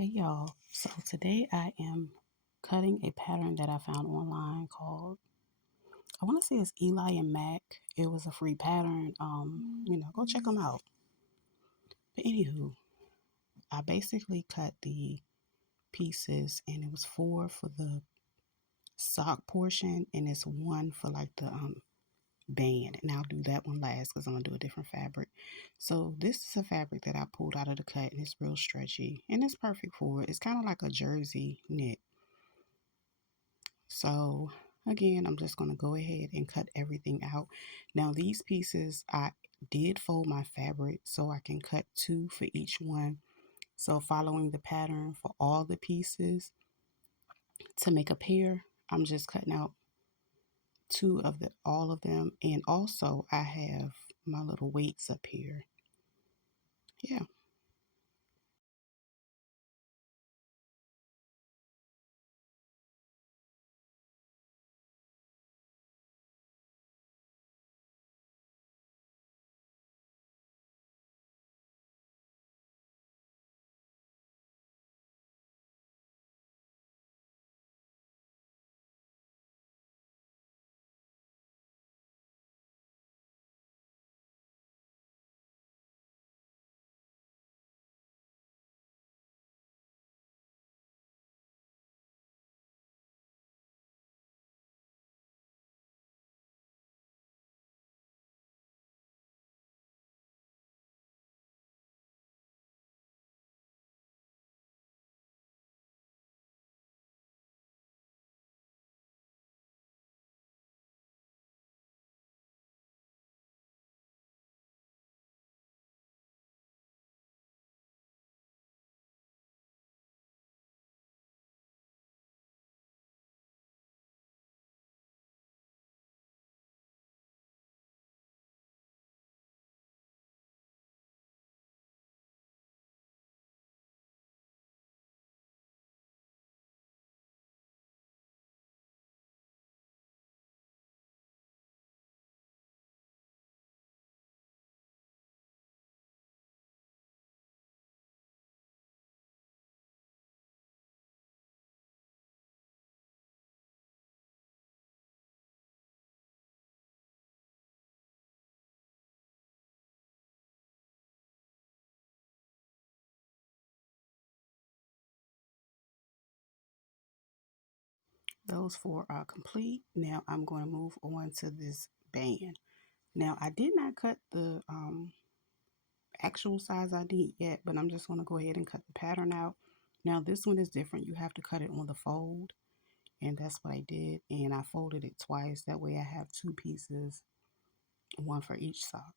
Hey y'all, so today I am cutting a pattern that I found online called, I want to say it's Eli and Mac. It was a free pattern. Go check them out. But anywho, I basically cut the pieces and it was four for the sock portion and it's one for like the band. And I'll do that one last because I'm gonna do a different fabric. So this is a fabric that I pulled out of the cut and it's real stretchy and it's perfect for it. It's kind of like a jersey knit. So again, I'm just going to go ahead and cut everything out. Now these pieces, I did fold my fabric so I can cut two for each one. So following the pattern for all the pieces to make a pair, I'm just cutting out two of all of them. And also I have my little weights up here. Yeah. Those four are complete. Now I'm going to move on to this band. Now I did not cut the actual size I need yet, but I'm just going to go ahead and cut the pattern out. Now this one is different. You have to cut it on the fold, and that's what I did. And I folded it twice. That way I have two pieces, one for each sock.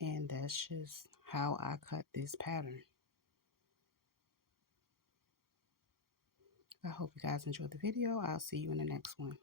And that's just how I cut this pattern. I hope you guys enjoyed the video. I'll see you in the next one.